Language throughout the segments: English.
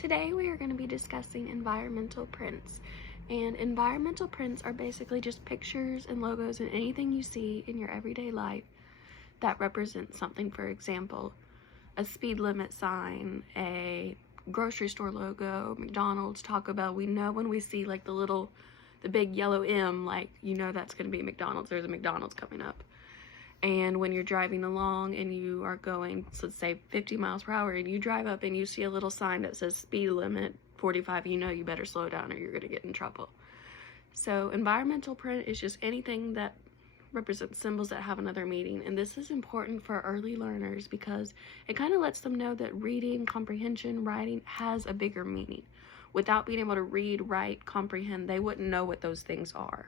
Today we are going to be discussing environmental prints. And environmental prints are basically just pictures and logos and anything you see in your everyday life that represents something. For example, a speed limit sign, a grocery store logo, McDonald's, Taco Bell. We know when we see like the big yellow M, like you know that's going to be McDonald's. There's a McDonald's coming up. And when you're driving along and you are going, let's say 50 miles per hour, and you drive up and you see a little sign that says speed limit 45, you know you better slow down or you're going to get in trouble. So environmental print is just anything that represents symbols that have another meaning. And this is important for early learners because it kind of lets them know that reading, comprehension, writing has a bigger meaning. Without being able to read, write, comprehend, they wouldn't know what those things are.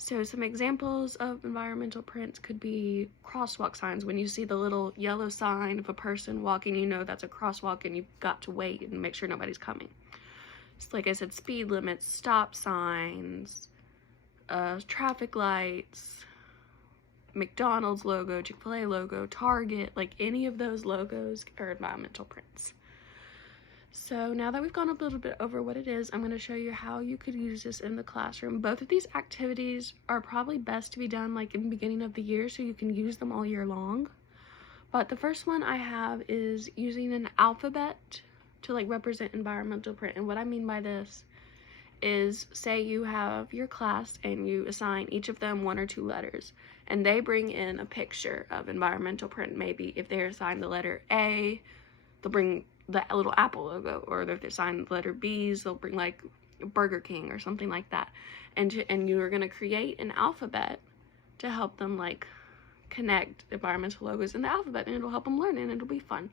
So some examples of environmental prints could be crosswalk signs. When you see the little yellow sign of a person walking, you know that's a crosswalk and you've got to wait and make sure nobody's coming. So like I said, speed limits, stop signs, traffic lights, McDonald's logo, Chick-fil-A logo, Target, like any of those logos are environmental prints. So now that we've gone a little bit over what it is, I'm going to show you how you could use this in the classroom. Both of these activities are probably best to be done like in the beginning of the year so you can use them all year long. But the first one I have is using an alphabet to like represent environmental print. And what I mean by this is, say you have your class and you assign each of them 1 or 2 letters and they bring in a picture of environmental print. Maybe if they're assigned the letter A, they'll bring the little Apple logo, or if they're assigned the letter B's, they'll bring like Burger King or something like that. And you are going to create an alphabet to help them like connect environmental logos in the alphabet, and it'll help them learn and it'll be fun.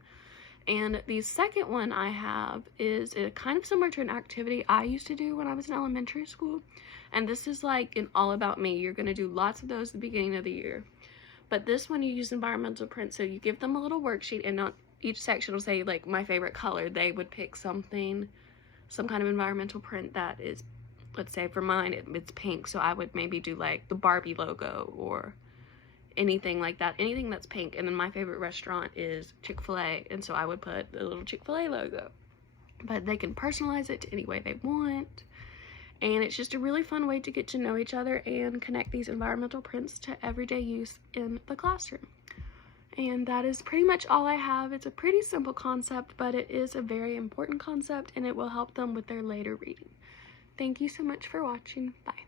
And the second one I have is kind of similar to an activity I used to do when I was in elementary school. And this is like an All About Me. You're going to do lots of those at the beginning of the year. But this one you use environmental print. So you give them a little worksheet, and not each section will say like my favorite color. They would pick something, some kind of environmental print that is, let's say for mine, it's pink. So I would maybe do like the Barbie logo or anything like that, anything that's pink. And then my favorite restaurant is Chick-fil-A, and so I would put the little Chick-fil-A logo. But they can personalize it to any way they want, and it's just a really fun way to get to know each other and connect these environmental prints to everyday use in the classroom. And that is pretty much all I have. It's a pretty simple concept, but it is a very important concept, and it will help them with their later reading. Thank you so much for watching. Bye.